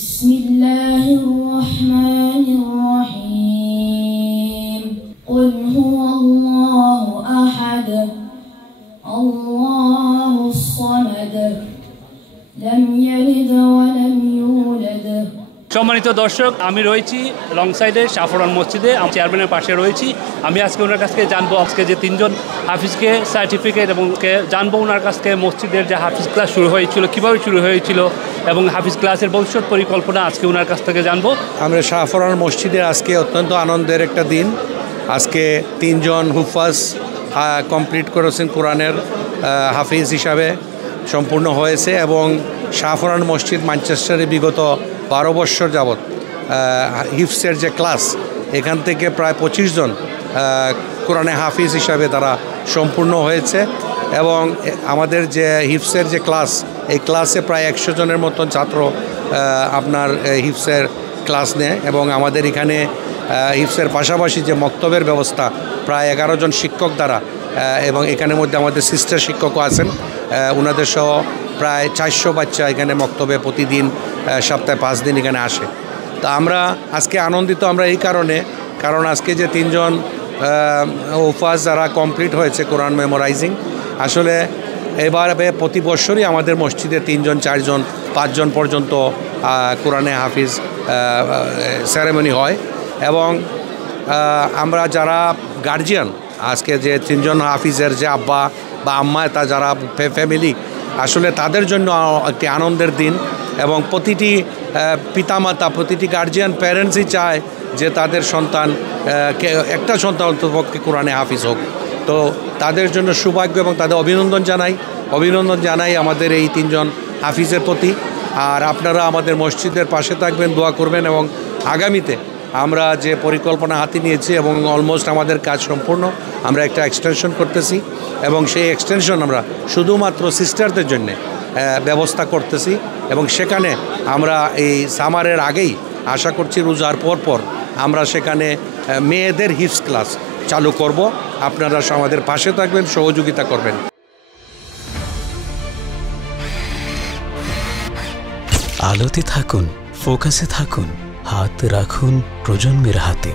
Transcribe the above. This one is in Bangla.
বিসমিল্লাহির রহমানির রহিম কুল হুয়াল্লাহু আহাদ আল্লাহুস সামাদ লাম ইয়ালিদ ওয়া লাম ইউলাদ। সম্মানিত দর্শক, আমি রয়েছি লং সাইডে শাহফরান মসজিদে, আমি চেয়ারম্যানের পাশে রয়েছি। আমি আজকে ওনার কাছ থেকে জানবো আজকে যে তিনজন হাফিজকে সার্টিফিকেট এবং জানবো ওনার কাছ থেকে মসজিদের যে হাফিজ ক্লাস শুরু হয়েছিল, কীভাবে শুরু হয়েছিল এবং হাফিজ ক্লাসের ভবিষ্যৎ পরিকল্পনা আজকে ওনার কাছ থেকে জানবো। আমরা শাহফরান মসজিদে আজকে অত্যন্ত আনন্দের একটা দিন। আজকে তিনজন হুফাজ কমপ্লিট করেছেন, কোরআনের হাফিজ হিসাবে সম্পূর্ণ হয়েছে এবং শাহফরান মসজিদ ম্যানচেস্টারে বিগত 12 বছর যাবৎ হিফসের যে ক্লাস, এখান থেকে প্রায় 25 জন কোরআনে হাফিজ হিসাবে তারা সম্পূর্ণ হয়েছে এবং আমাদের যে হিফসের যে ক্লাস, এই ক্লাসে প্রায় 100 জনের মতন ছাত্র আপনার হিফসের ক্লাস নেয় এবং আমাদের এখানে হিফসের পাশাপাশি যে মক্তবের ব্যবস্থা প্রায় 11 জন শিক্ষক দ্বারা এবং এখানের মধ্যে আমাদের সিস্টার শিক্ষকও আছেন, ওনাদের সহ প্রায় 400 বাচ্চা এখানে মক্তবে প্রতিদিন সপ্তাহে 5 দিন এখানে আসে। তো আমরা আজকে আনন্দিত আমরা এই কারণ আজকে যে তিনজন উফাজ যারা কমপ্লিট হয়েছে কোরআন মেমোরাইজিং, আসলে এবার প্রতি বছরই আমাদের মসজিদে 3 জন 4 জন 5 জন পর্যন্ত কোরআনে হাফিজ সেরেমনি হয় এবং আমরা যারা গার্জিয়ান, আজকে যে 3 জন হাফিজের যে আব্বা বা আম্মা, তা যারা ফ্যামিলি, আসলে তাদের জন্য একটি আনন্দের দিন এবং প্রতিটি পিতামাতা, প্রতিটি গার্জিয়ান প্যারেন্টসই চায় যে তাদের সন্তান একটা সন্তান অন্ততপক্ষে কোরআনে হাফিজ হোক। তো তাদের জন্য সৌভাগ্য এবং তাদের অভিনন্দন জানাই আমাদের এই 3 জন হাফিজের প্রতি। আর আপনারা আমাদের মসজিদের পাশে থাকবেন, দোয়া করবেন এবং আগামীতে আমরা যে পরিকল্পনা হাতে নিয়েছি এবং অলমোস্ট আমাদের কাজ সম্পূর্ণ, আমরা একটা এক্সটেনশন করতেছি এবং সেই এক্সটেনশন আমরা শুধুমাত্র সিস্টারদের জন্যে ব্যবস্থা করতেছি এবং সেখানে আমরা এই সামারের আগেই আশা করছি রোজার পর আমরা সেখানে মেয়েদের হিফস ক্লাস চালু করব। আপনারা আমাদের পাশে থাকবেন, সহযোগিতা করবেন। আলোতে থাকুন, ফোকাসে থাকুন, হাত রাখুন প্রজন্মের হাতে।